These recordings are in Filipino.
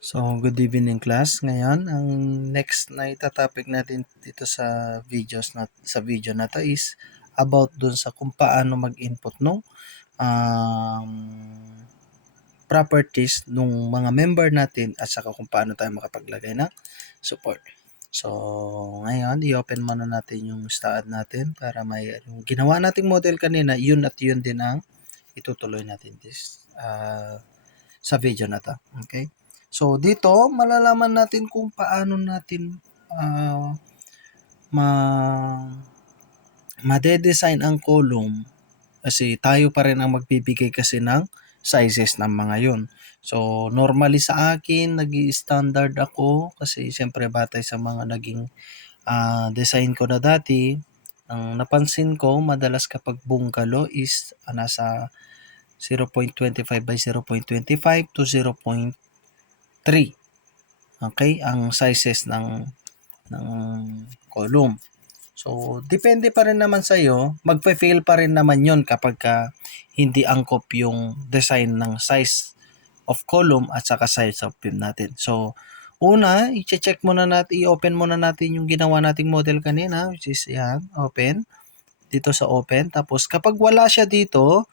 So, good evening class. Ngayon, ang next na itatopic natin dito sa video na to is about dun sa kung paano mag-input ng um, properties ng mga member natin at saka kung paano tayo makapaglagay ng support. So, ngayon, i-open muna natin yung staan natin para may yung ginawa nating model kanina, yun at yun din ang itutuloy natin sa video na to. Okay? So, dito, malalaman natin kung paano natin ma-design ang column kasi tayo pa rin ang magbibigay kasi ng sizes ng mga yun. So, normally sa akin, nag-i-standard ako kasi siyempre batay sa mga naging design ko na dati. Ang napansin ko, madalas kapag bungalow is nasa 0.25 by 0.25 to 0.3. Okay, ang sizes ng column. So, depende pa rin naman sa iyo, magfe-fail pa rin naman 'yon kapag hindi angkop yung design ng size of column at saka size of beam natin. So, una, i-check muna natin, i-open muna natin yung ginawa nating model kanina, which is yan, open. Dito sa open. Tapos, kapag wala siya dito,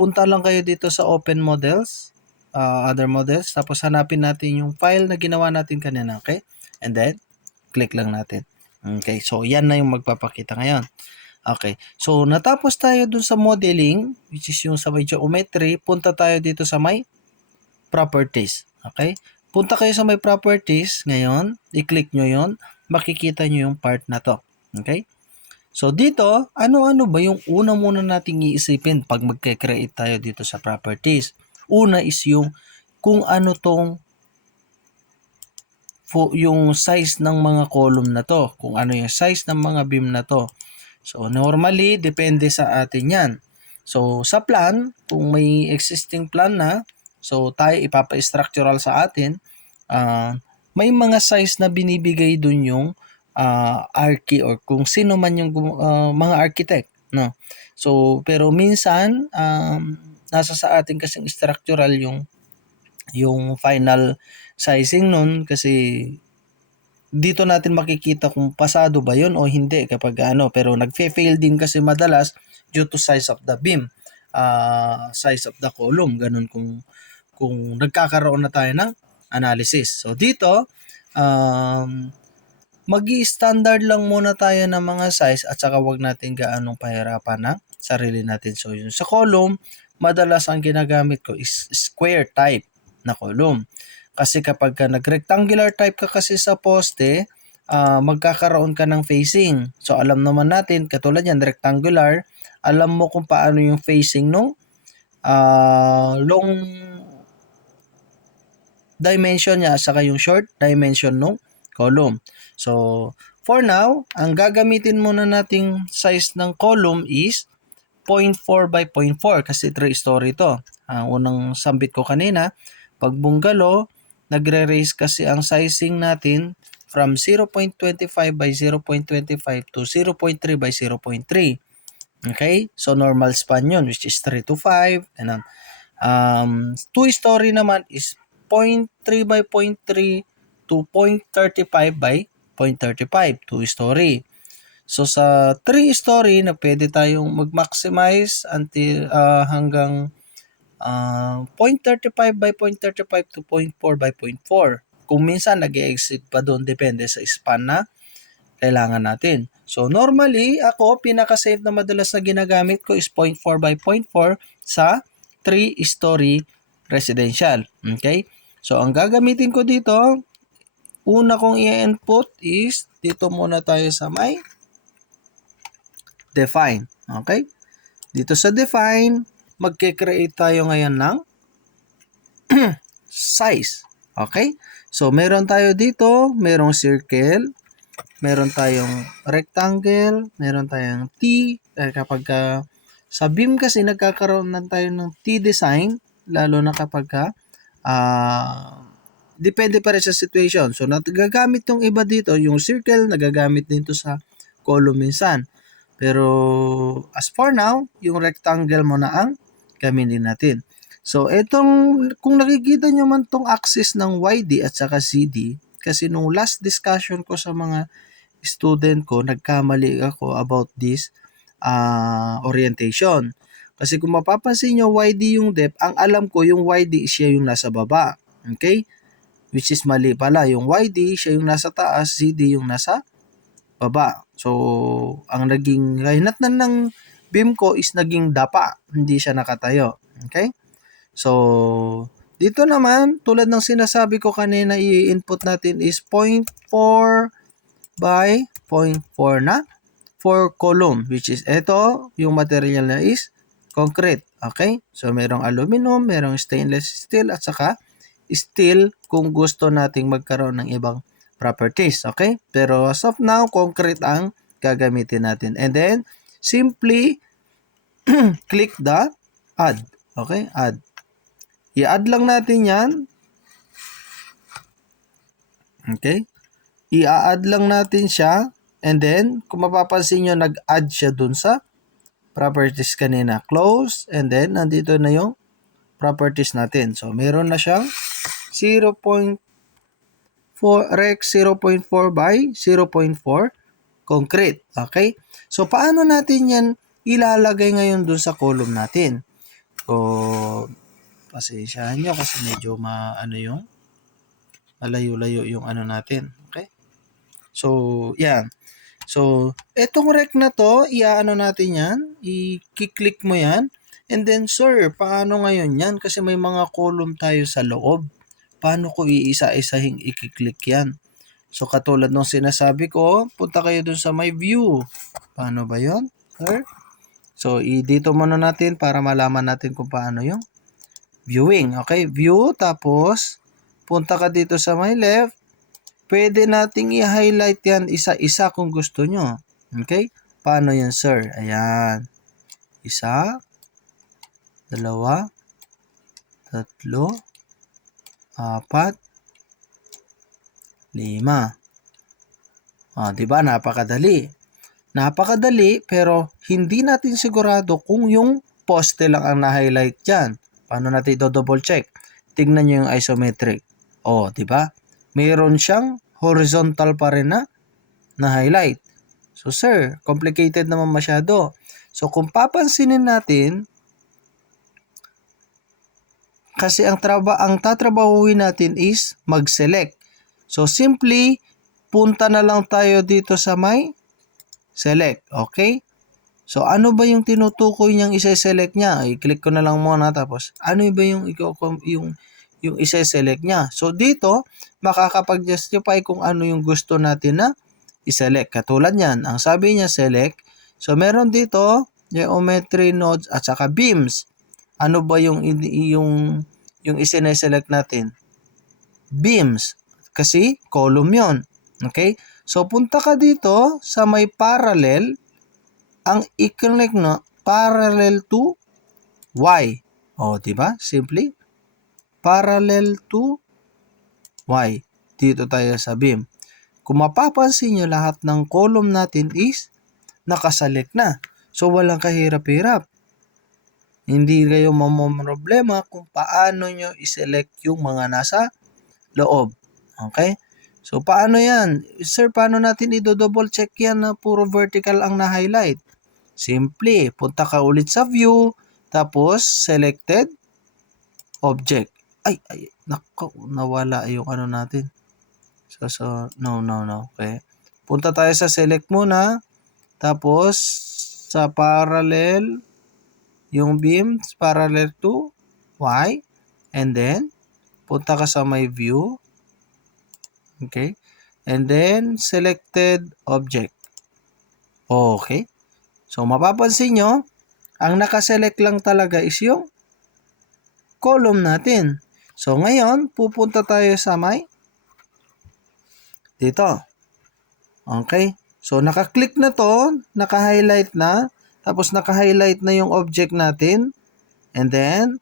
punta lang kayo dito sa open models, other models. Tapos, hanapin natin yung file na ginawa natin kanina, okay? And then, click lang natin. Okay, so yan na yung magpapakita ngayon. Okay, so natapos tayo dun sa modeling, which is yung sa may geometry, punta tayo dito sa may properties. Okay, punta kayo sa may properties, ngayon, i-click nyo yon, makikita nyo yung part na to. Okay, so dito, ano-ano ba yung una muna nating iisipin pag magke-create tayo dito sa properties? Una is yung kung ano tong yung size ng mga column na to, kung ano yung size ng mga beam na to. So normally, depende sa atin yan. So sa plan, kung may existing plan na, so tayo ipapa-structural sa atin, may mga size na binibigay dun yung archi or kung sino man yung mga architect. No? So pero minsan, nasa sa atin kasing structural yung final sizing nun kasi dito natin makikita kung pasado ba yun o hindi kapag pero nagfe-fail din kasi madalas due to size of the beam, size of the column, ganun kung nagkakaroon na tayo ng analysis. So dito, magi-standard lang muna tayo ng mga size at saka wag natin gaanong pahirapan ng sarili natin. So yun sa column, madalas ang ginagamit ko is square type na column. Kasi kapag nag-rectangular type ka kasi sa poste, magkakaroon ka ng facing. So alam naman natin, katulad yan, rectangular, alam mo kung paano yung facing nung long dimension niya saka yung short dimension nung column. So for now, ang gagamitin muna nating size ng column is 0.4 by 0.4 kasi 3 story to. Ang unang sambit ko kanina, pag bungalow, nagre-raise kasi ang sizing natin from 0.25 by 0.25 to 0.3 by 0.3. Okay? So normal span yun, which is 3 to 5. Ganun. 2-story naman is 0.3 by 0.3 to 0.35 by 0.35, 2-story. So sa 3-story na pwede tayong mag-maximize until hanggang 0.35 by 0.35 to 0.4 by 0.4. Kung minsan nag-exit pa doon, depende sa span na kailangan natin. So normally, ako, pinaka-safe na madalas na ginagamit ko is 0.4 by 0.4 sa 3-story residential. Okay? So ang gagamitin ko dito, una kong i-input is dito muna tayo sa may define. Okay? Dito sa define, magke-create tayo ngayon ng size. Okay? So, meron tayo dito, merong circle, meron tayong rectangle, meron tayong T. Kapag sa beam kasi nagkakaroon na tayo ng T design, lalo na kapag depende pa rin sa situation. So, nagagamit yung iba dito, yung circle, nagagamit din to sa column minsan. Pero as for now, yung rectangle mo na ang gamitin natin. So, kung nakikita nyo man tong axis ng YD at saka CD, kasi nung last discussion ko sa mga student ko, nagkamali ako about this orientation. Kasi kung mapapansin nyo, YD yung depth, ang alam ko yung YD siya yung nasa baba. Okay? Which is mali pala. Yung YD, siya yung nasa taas, CD yung nasa baba. So, ang naging kahinatnan ng beam ko is naging dapa. Hindi siya nakatayo. Okay? So, dito naman, tulad ng sinasabi ko kanina, i-input natin is 0.4 by 0.4 na for column, which is ito, yung material na is concrete. Okay? So, merong aluminum, merong stainless steel, at saka steel kung gusto nating magkaroon ng ibang properties. Okay? Pero as of now, concrete ang gagamitin natin. And then, simply click the add. Okay? Add. I-add lang natin yan. Okay? I-add lang natin siya. And then, kung mapapansin nyo, nag-add siya dun sa properties kanina. Close. And then, nandito na yung properties natin. So, meron na siyang 0.4 Rex 0.4 by 0.4 concrete. Okay? So, paano natin yan ilalagay ngayon dun sa column natin? So, pasensyahan nyo kasi medyo yung malayo-layo yung natin. Okay? So, yan. So, etong rec na to, natin yan, i-click mo yan, and then, sir, paano ngayon yan? Kasi may mga column tayo sa loob. Paano ko iisa-isahing i-click yan? So, katulad ng sinasabi ko, punta kayo dun sa my view. Paano ba yon, sir? So, dito muna natin para malaman natin kung paano yung viewing. Okay, view, tapos punta ka dito sa my left. Pwede nating i-highlight yan isa-isa kung gusto nyo. Okay, paano yan, sir? Ayan. Isa, dalawa, tatlo, apat, lima. Diba? Napakadali. Napakadali, pero hindi natin sigurado kung yung poste lang ang na-highlight dyan. Paano natin double check? Tingnan nyo yung isometric. Diba? Mayroon siyang horizontal pa rin na highlight. So, sir, complicated naman masyado. So, kung papansinin natin, kasi ang tatrabahuin natin is mag-select. So, simply, punta na lang tayo dito sa may select. Okay? So, ano ba yung tinutukoy niyang isa-select niya? I-click ko na lang muna tapos ano ba yung isa-select niya? So, dito, makakapag-justify kung ano yung gusto natin na i-select. Katulad niyan, ang sabi niya select. So, meron dito geometry nodes at saka beams. Ano ba yung isine-select natin? Beams. Kasi column yon. Okay? So, punta ka dito sa may parallel. Ang i-connect no, parallel to Y. Diba? Simply, parallel to Y. Dito tayo sa beam. Kung mapapansin nyo, lahat ng column natin is nakaselect na. So, walang kahirap-hirap. Hindi kayo mamomroblema kung paano nyo iselect yung mga nasa loob. Okay? So, paano yan? Sir, paano natin i-double check yan na puro vertical ang na-highlight? Simple, punta ka ulit sa view, tapos selected object. Ay, nako, nawala yung natin. So, no. Okay. Punta tayo sa select muna, tapos sa parallel, yung beams, parallel to Y, and then, punta ka sa my view, okay, and then, selected object. Okay. So, mapapansin nyo, ang nakaselect lang talaga is yung column natin. So, ngayon, pupunta tayo sa may dito. Okay? So, naka-click na to, naka-highlight na, tapos naka-highlight na yung object natin. And then,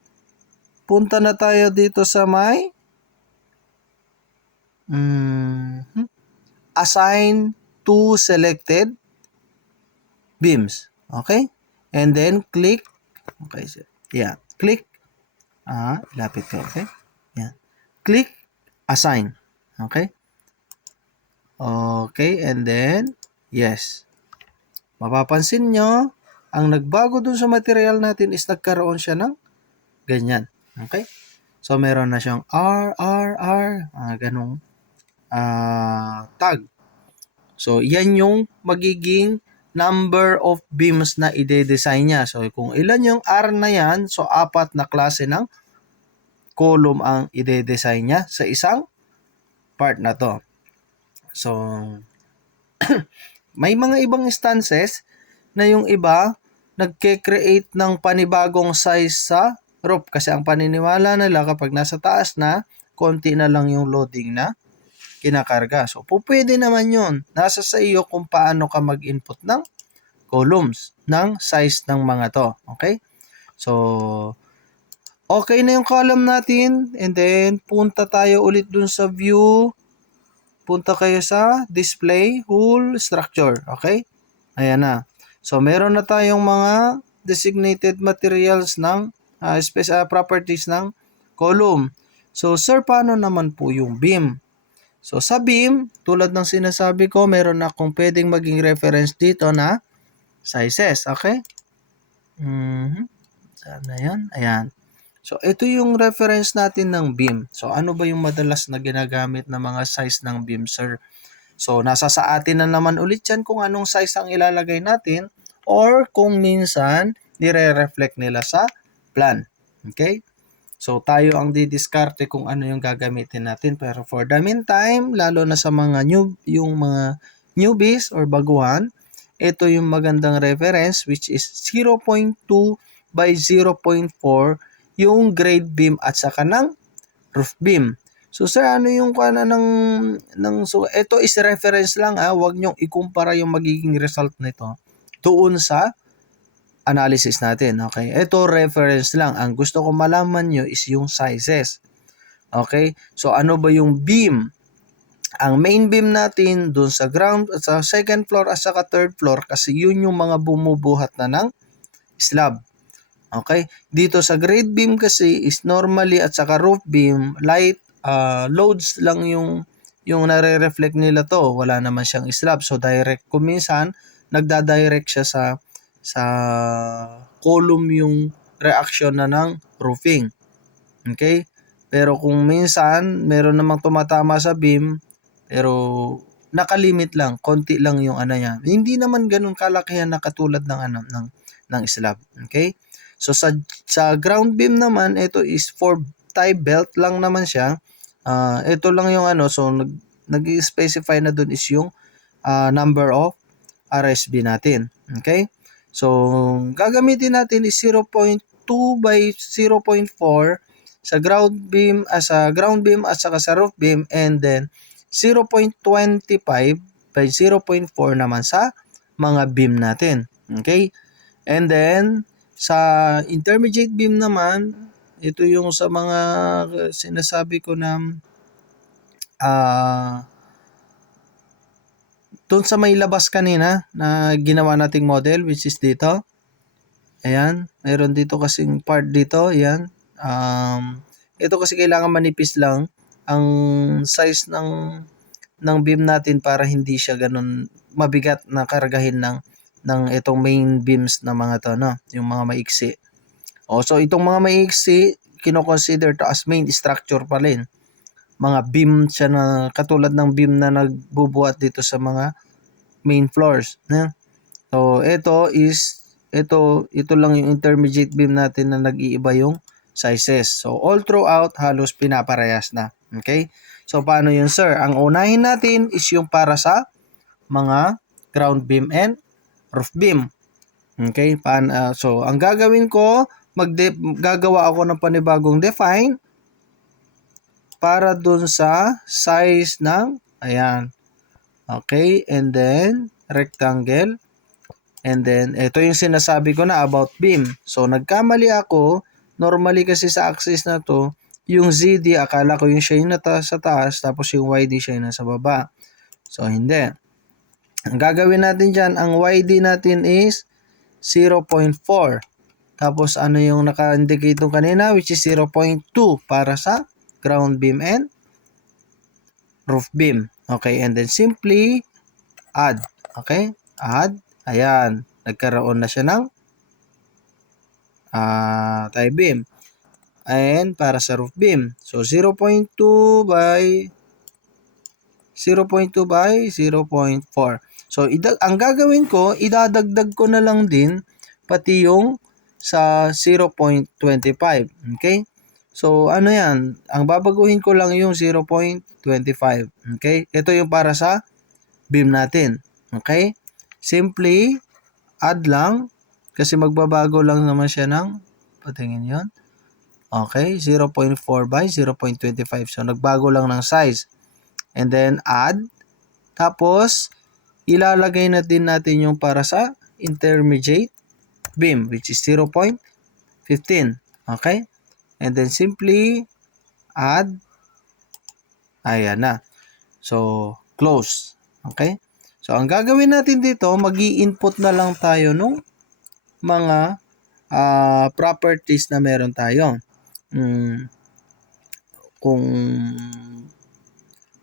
punta na tayo dito sa may assign to selected beams. Okay? And then, click. Okay, yeah. Click Ilapit ko, okay? Yan. Click assign. Okay? Okay, and then, yes. Mapapansin nyo, ang nagbago dun sa material natin is nagkaroon siya ng ganyan. Okay? So, meron na siyang ganong tag. So, yan yung magiging number of beams na ide-design niya. So, kung ilan yung R na yan, so 4 na klase ng column ang ide-design niya sa isang part na to. So, may mga ibang instances na yung iba nagke-create ng panibagong size sa roof kasi ang paniniwala nila kapag nasa taas na, konti na lang yung loading na kinakarga. So, pwede naman yun. Nasa sa iyo kung paano ka mag-input ng columns ng size ng mga to. Okay? So, okay na yung column natin. And then, punta tayo ulit dun sa view. Punta kayo sa display, whole structure. Okay? Ayan na. So, meron na tayong mga designated materials ng properties ng column. So, sir, paano naman po yung beam? So, sa beam, tulad ng sinasabi ko, meron akong pwedeng maging reference dito na sizes. Okay? Saan na yan? Ayan. So, ito yung reference natin ng beam. So, ano ba yung madalas na ginagamit na mga size ng beam, sir? So, nasa sa atin na naman ulit yan kung anong size ang ilalagay natin or kung minsan, nire-reflect nila sa plan. Okay? So, tayo ang didiskarte kung ano yung gagamitin natin. Pero for the meantime, lalo na sa mga yung mga newbies or baguhan, ito yung magandang reference which is 0.2 by 0.4 yung grade beam at saka ng roof beam. So sir, ano yung so ito is reference lang wag niyo ikumpara yung magiging result nito doon sa analysis natin. Okay? Ito reference lang. Ang gusto ko malaman nyo is yung sizes. Okay? So ano ba yung beam? Ang main beam natin doon sa ground at sa second floor at saka third floor kasi yun yung mga bumubuhat na ng slab. Okay? Dito sa grade beam kasi is normally at saka roof beam, light loads lang yung nare-reflect nila to. Wala naman siyang slab. So direct kung minsan nagda-direct siya sa column yung reaction na ng roofing. Okay? Pero kung minsan meron namang tumatama sa beam pero nakalimit lang, konti lang yung niya. Hindi naman ganun kalakihan na katulad ng slab. Okay? So sa ground beam naman, ito is for tie belt lang naman siya. Ito lang yung so nag-specify na dun is yung number of RSB natin. Okay? So gagamitin natin is 0.2 by 0.4 sa ground beam at saka sa roof beam and then 0.25 by 0.4 naman sa mga beam natin. Okay? And then sa intermediate beam naman, ito yung sa mga sinasabi ko na doon sa may labas kanina na ginawa nating model which is dito. Ayan, mayroon dito kasing part dito, ayan. Ito kasi kailangan manipis lang ang size ng beam natin para hindi siya ganun mabigat na kargahin ng itong main beams na mga to, no? Yung mga maiksi. So itong mga maiksi, kino-consider to as main structure pa rin. Mga beam siya na katulad ng beam na nagbubuhat dito sa mga main floors. Yeah? So ito lang yung intermediate beam natin na nag-iiba yung sizes. So all throughout, halos pinaparehas na. Okay? So paano yun, sir? Ang unahin natin is yung para sa mga ground beam and roof beam. Okay? So ang gagawin ko, gagawa ako ng panibagong define para dun sa size ng ayan. Okay? And then rectangle. And then ito yung sinasabi ko na about beam. So nagkamali ako. Normally kasi sa axis na to, yung ZD akala ko yung siya yung sa taas tapos yung YD siya yung nasa baba. So hindi. Ang gagawin natin dyan, ang YD natin is 0.4. Tapos ano yung naka-indicate nung kanina, which is 0.2 para sa ground beam and roof beam. Okay, and then simply add. Okay, add. Ayan, nagkaroon na siya ng tie beam. And para sa roof beam, so 0.2 by 0.4. So, ang gagawin ko, idadagdag ko na lang din pati yung sa 0.25. Okay? So, ano yan? Ang babaguhin ko lang yung 0.25. Okay? Ito yung para sa beam natin. Okay? Simply, add lang. Kasi magbabago lang naman siya ng, patingin yon. Okay? 0.4 by 0.25. So, nagbago lang ng size. And then, add. Tapos, ilalagay na din natin yung para sa intermediate beam, which is 0.15. Okay? And then, simply add. Ayan na. So, close. Okay? So, ang gagawin natin dito, mag-i-input na lang tayo nung mga properties na meron tayo. Kung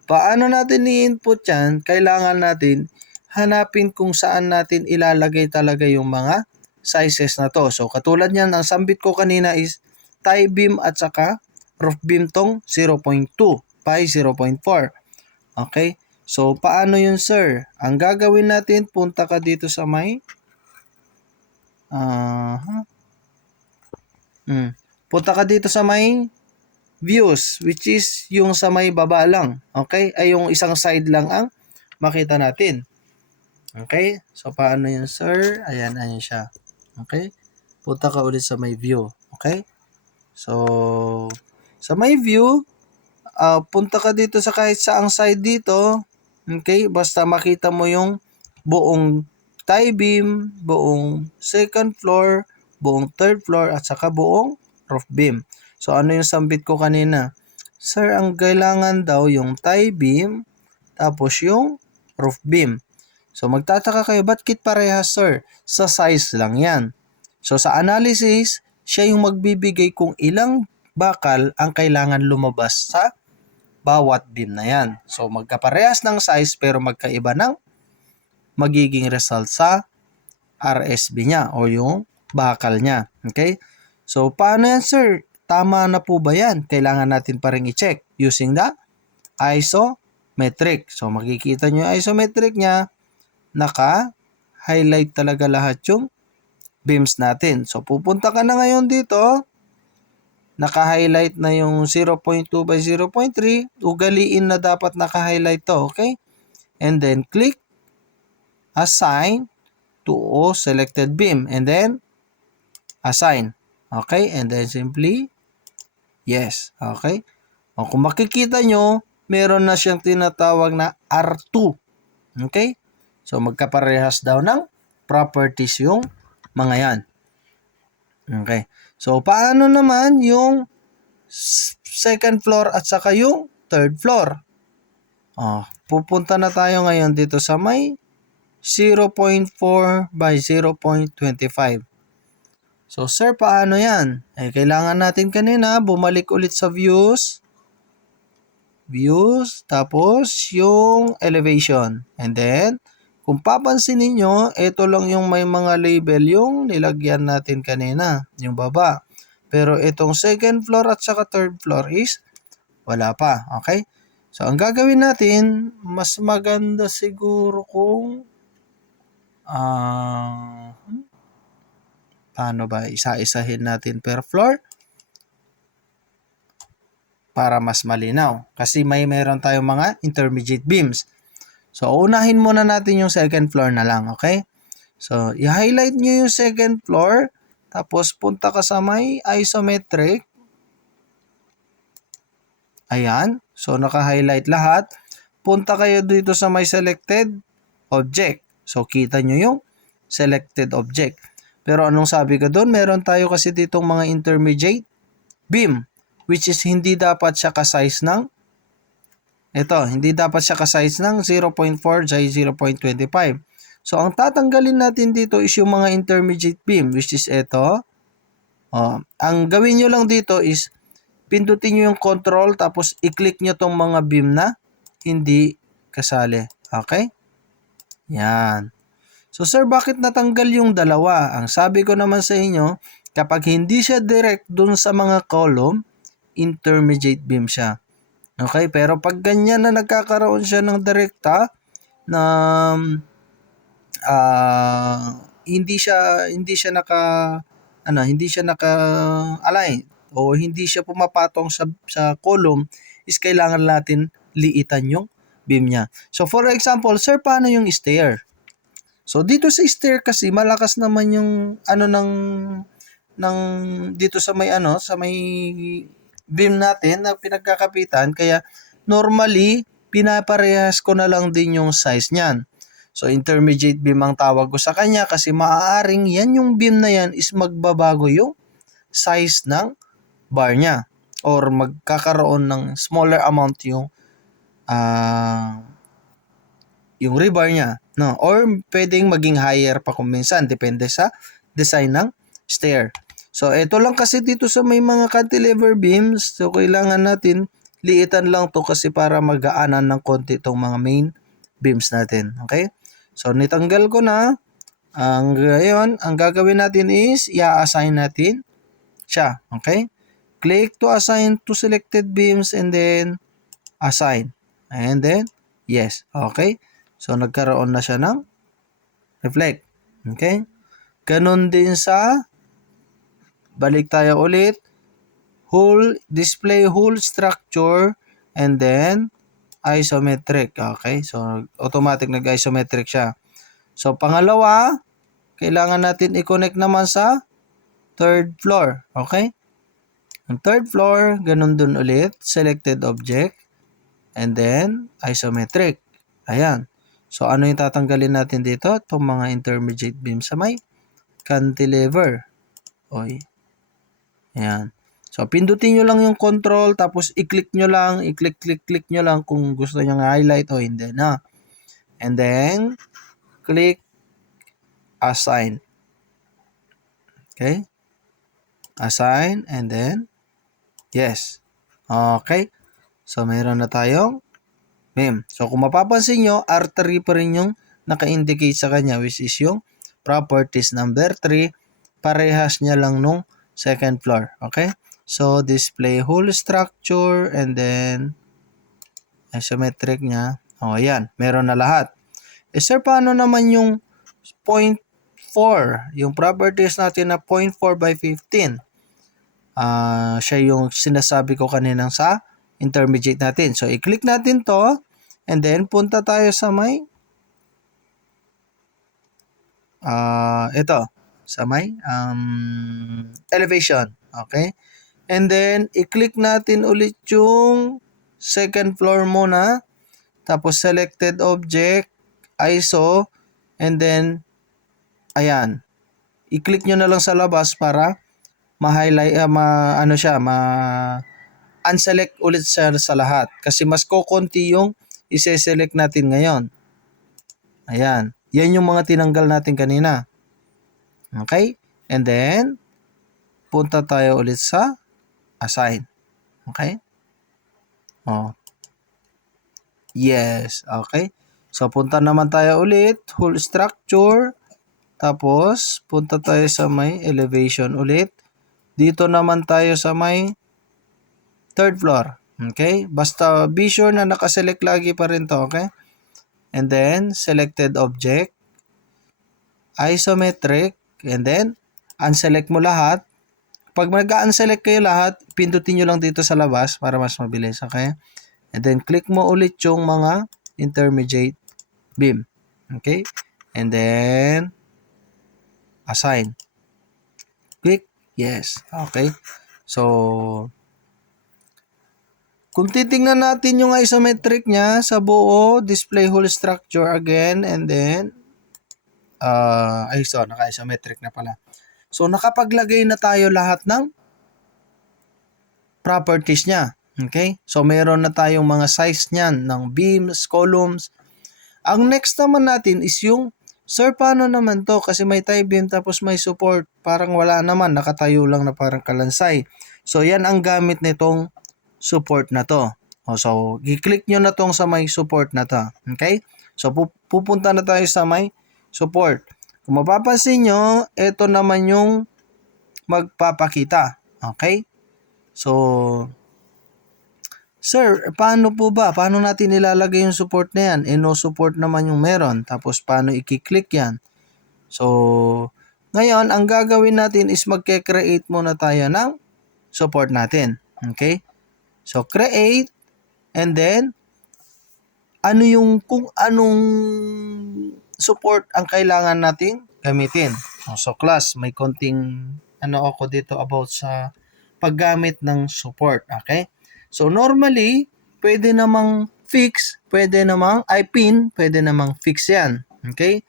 paano natin i-input yan, kailangan natin hanapin kung saan natin ilalagay talaga yung mga sizes na to. So, katulad yan, ang sambit ko kanina is tie beam at saka roof beam tong 0.2 by 0.4. Okay? So, paano yun, sir? Ang gagawin natin, punta ka dito sa may punta ka dito sa may views, which is yung sa may baba lang. Okay? Ay yung isang side lang ang makita natin. Okay? So, paano yun, sir? Ayan, ayan siya. Okay? Punta ka ulit sa may view. Okay? So, sa may view, punta ka dito sa kahit saang side dito. Okay? Basta makita mo yung buong tie beam, buong second floor, buong third floor, at saka buong roof beam. So, ano yung sambit ko kanina? Sir, ang kailangan daw yung tie beam, tapos yung roof beam. So, magtataka kayo, ba't kit parehas, sir? Sa size lang yan. So, sa analysis, siya yung magbibigay kung ilang bakal ang kailangan lumabas sa bawat beam na yan. So, magkaparehas ng size pero magkaiba ng magiging result sa RSB niya o yung bakal niya. Okay? So, paano yan, sir? Tama na po ba yan? Kailangan natin pa rin i-check using the isometric. So, makikita nyo yung isometric niya, naka-highlight talaga lahat yung beams natin. So, pupunta ka na ngayon dito, naka-highlight na yung 0.2 by 0.3, ugaliin na dapat naka-highlight to, okay? And then, click assign to selected beam and then assign. Okay? And then simply yes. Okay? O, kung makikita nyo, meron na siyang tinatawag na R2. Okay? So, magkaparehas daw ng properties yung mga yan. Okay. So, paano naman yung second floor at saka yung third floor? Pupunta na tayo ngayon dito sa may 0.4 by 0.25. So, sir, paano yan? Kailangan natin kanina bumalik ulit sa views. Views, tapos yung elevation. And then, kung papansin ninyo, ito lang yung may mga label yung nilagyan natin kanina, yung baba. Pero itong second floor at saka third floor is wala pa. Okay? So, ang gagawin natin, mas maganda siguro kung paano ba isa-isahin natin per floor para mas malinaw. Kasi meron tayong mga intermediate beams. So, unahin muna natin yung second floor na lang, okay? So, i-highlight nyo yung second floor, tapos punta ka sa may isometric. Ayan. So, naka-highlight lahat. Punta kayo dito sa may selected object. So, kita nyo yung selected object. Pero anong sabi ko doon? Meron tayo kasi ditong mga intermediate beam, which is hindi dapat siya ka-size ng hindi dapat siya ka-size ng 0.4 by 0.25. So, ang tatanggalin natin dito is yung mga intermediate beam, which is ito, Ang gawin nyo lang dito is pindutin nyo yung control tapos i-click nyo tong mga beam na hindi kasali. Okay? Yan. So sir, bakit natanggal yung dalawa? Ang sabi ko naman sa inyo, kapag hindi siya direct dun sa mga column, intermediate beam siya. Okay? Pero pag ganyan na nagkakaroon siya ng direkta na hindi siya naka align o hindi siya pumapatong sa column, is kailangan natin liitan yung beam niya. So for example, sir, paano yung stair? So dito sa stair kasi malakas naman yung ng dito sa may beam natin na pinagkakapitan, kaya normally pinaparehas ko na lang din yung size niyan. So intermediate beam ang tawag ko sa kanya kasi maaaring yan yung beam na yan is magbabago yung size ng bar niya or magkakaroon ng smaller amount yung rebar niya, no? Or pwedeng maging higher pa kung minsan, depende sa design ng stair. So ito lang kasi dito sa may mga cantilever beams, so kailangan natin liitan lang to kasi para magaanan ng konti itong mga main beams natin. Okay? So nitanggal ko na. Ngayon, ang gagawin natin is i-assign natin siya. Okay? Click to assign to selected beams and then assign. And then yes. Okay? So nagkaroon na siya ng reflect. Okay? Ganun din sa balik tayo ulit. Display whole structure and then isometric. Okay? So automatic nag-isometric siya. So pangalawa, kailangan natin i-connect naman sa third floor. Okay? Ang third floor, ganun dun ulit, selected object, and then isometric. Ayan. So ano yung tatanggalin natin dito? Itong mga intermediate beam sa may cantilever. Ayan. So pindutin nyo lang yung control, tapos i-click nyo lang, i-click nyo lang kung gusto nyo highlight o hindi na. And then, click assign. Okay? Assign, and then, yes. Okay. So, meron na tayong beam. So, kung mapapansin nyo, R3 pa rin yung naka-indicate sa kanya, which is yung properties number 3. Parehas niya lang nung second floor. Okay? So, display whole structure and then isometric niya. Ayan. Meron na lahat. Sir, paano naman yung 0.4? Yung properties natin na 0.4 by 15. Siya yung sinasabi ko kanina sa intermediate natin. So, i-click natin to and then punta tayo sa may ito. Sa may elevation. Okay? And then, i-click natin ulit yung second floor muna. Tapos, selected object, ISO, and then, ayan. I-click nyo na lang sa labas para ma-highlight, unselect ulit siya sa lahat. Kasi mas kukunti yung ise-select natin ngayon. Ayan. Yan yung mga tinanggal natin kanina. Okay? And then, punta tayo ulit sa assign. Okay? Yes. Okay? So, punta naman tayo ulit. Whole structure. Tapos, punta tayo sa may elevation ulit. Dito naman tayo sa may third floor. Okay? Basta be sure na nakaselect lagi pa rin to. Okay? And then, selected object. Isometric. And then, unselect mo lahat. Pag mag-unselect kayo lahat, pindutin nyo lang dito sa labas para mas mabilis. Okay? And then, click mo ulit yung mga intermediate beam. Okay? And then, assign. Click. Yes. Okay? So, kung titingnan natin yung isometric niya sa buo, display whole structure again, and then, naka-isometric na pala. So, nakapaglagay na tayo lahat ng properties niya. Okay? So, meron na tayong mga size niyan ng beams, columns. Ang next naman natin is yung, sir, paano naman to? Kasi may tie beam tapos may support. parang wala naman, nakatayo lang na parang kalansay. So yan ang gamit nitong support na to. So i-click nyo na tong sa may support na to. Okay? So pupunta na tayo sa may support. Kung mapapansin nyo, ito naman yung magpapakita. Okay? So sir, paano po ba? Paano natin ilalagay yung support na yan? No support naman yung meron. Tapos paano i-click yan? So, ngayon, ang gagawin natin is magke-create muna tayo ng support natin. Okay? So, create, and then, kung anong support ang kailangan natin gamitin. So, class, may konting ako dito about sa paggamit ng support. Okay? So, normally, pwede namang fix, pwede namang pin, pwede namang fix yan. Okay?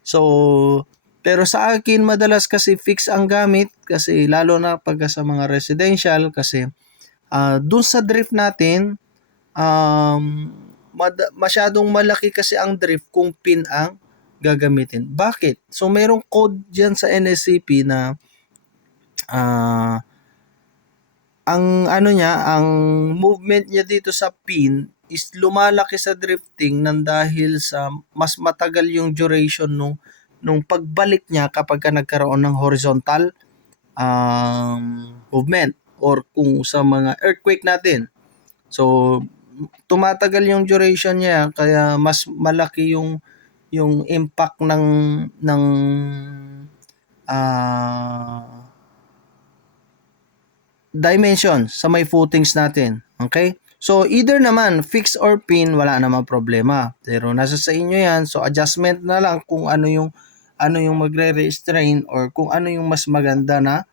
So, pero sa akin, madalas kasi fix ang gamit kasi lalo na pag sa mga residential kasi dun sa drift natin, masyadong malaki kasi ang drift kung pin ang gagamitin. Bakit? So, merong code dyan sa NSCP na ang movement niya dito sa pin is lumalaki sa drifting nang dahil sa mas matagal yung duration nung pagbalik niya kapag ka nagkaroon ng horizontal movement or kung sa mga earthquake natin. So tumatagal yung duration niya kaya mas malaki yung impact ng dimension sa may footings natin. Okay? So, either naman, fix or pin, wala namang problema. Pero nasa sa inyo yan. So, adjustment na lang kung ano yung magre-restrain or kung ano yung mas maganda na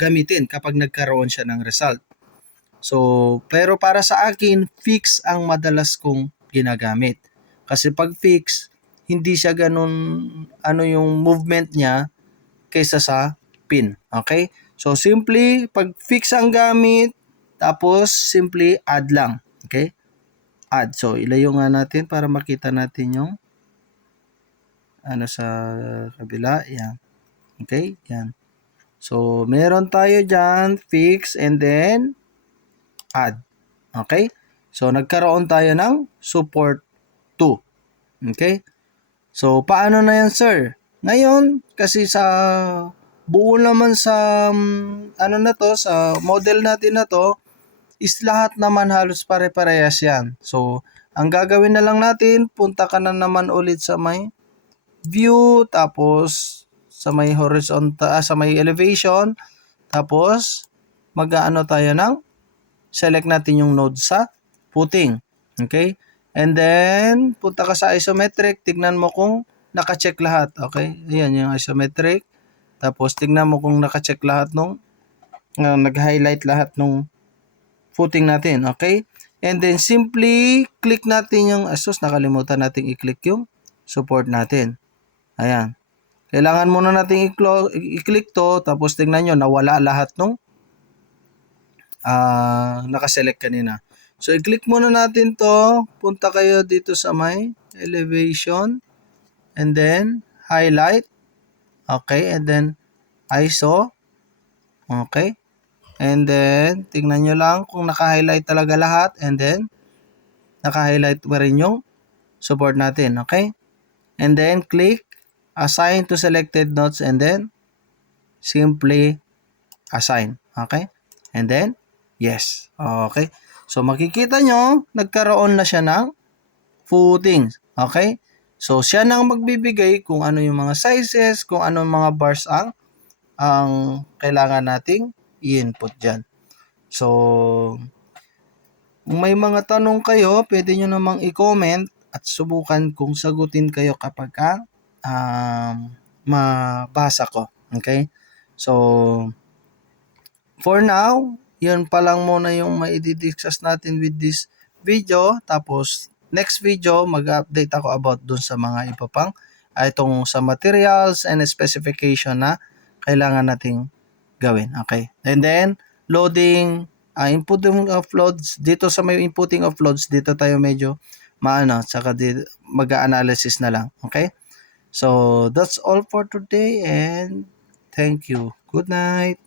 gamitin kapag nagkaroon siya ng result. So, pero para sa akin, fix ang madalas kong ginagamit. Kasi pag fix, hindi siya ganun yung movement niya kaysa sa pin. Okay? So, simply, pag fix ang gamit, tapos simply add lang. Okay? Add. So, ilayo nga natin para makita natin yung sa kabila. Yan. Okay? Yan. So, meron tayo dyan, fix, and then add. Okay? So, nagkaroon tayo ng support 2. Okay? So, paano na yan, sir? Ngayon, kasi sa buo naman sa sa model natin na to is lahat naman halos pare-parehas yan. So, ang gagawin na lang natin, punta ka na naman ulit sa may view, tapos sa may horizontal, sa may elevation, tapos tayo ng select natin yung node sa footing. Okay? And then, punta ka sa isometric, tignan mo kung naka-check lahat. Okay? Ayan yung isometric. Tapos, tignan mo kung naka-check lahat nag-highlight lahat nung footing natin. Okay? And then, simply click natin yung, nakalimutan natin i-click yung support natin. Ayan. Kailangan muna natin i-click to, tapos tignan nyo, nawala lahat nung nakaselect kanina. So, i-click muna natin to. Punta kayo dito sa may elevation. And then, highlight. Okay, and then ISO. Okay. And then, tingnan nyo lang kung naka-highlight talaga lahat. And then, naka-highlight pa rin yung support natin. Okay. And then, click assign to selected nodes and then, simply assign. Okay. And then, yes. Okay. So, makikita nyo, nagkaroon na siya ng footing. Okay. So, siya nang magbibigay kung ano yung mga sizes, kung ano yung mga bars ang kailangan nating i-input dyan. So, kung may mga tanong kayo, pwede nyo namang i-comment at subukan kung sagutin kayo kapag mabasa ko. Okay? So, for now, yun pa lang muna yung mai-discuss natin with this video. Tapos, next video, mag-update ako about dun sa mga iba pang itong sa materials and specification na kailangan nating gawin. Okay. And then, loading, inputting of loads. Dito sa may inputting of loads, dito tayo medyo saka mag-analysis na lang. Okay. So that's all for today and thank you. Good night.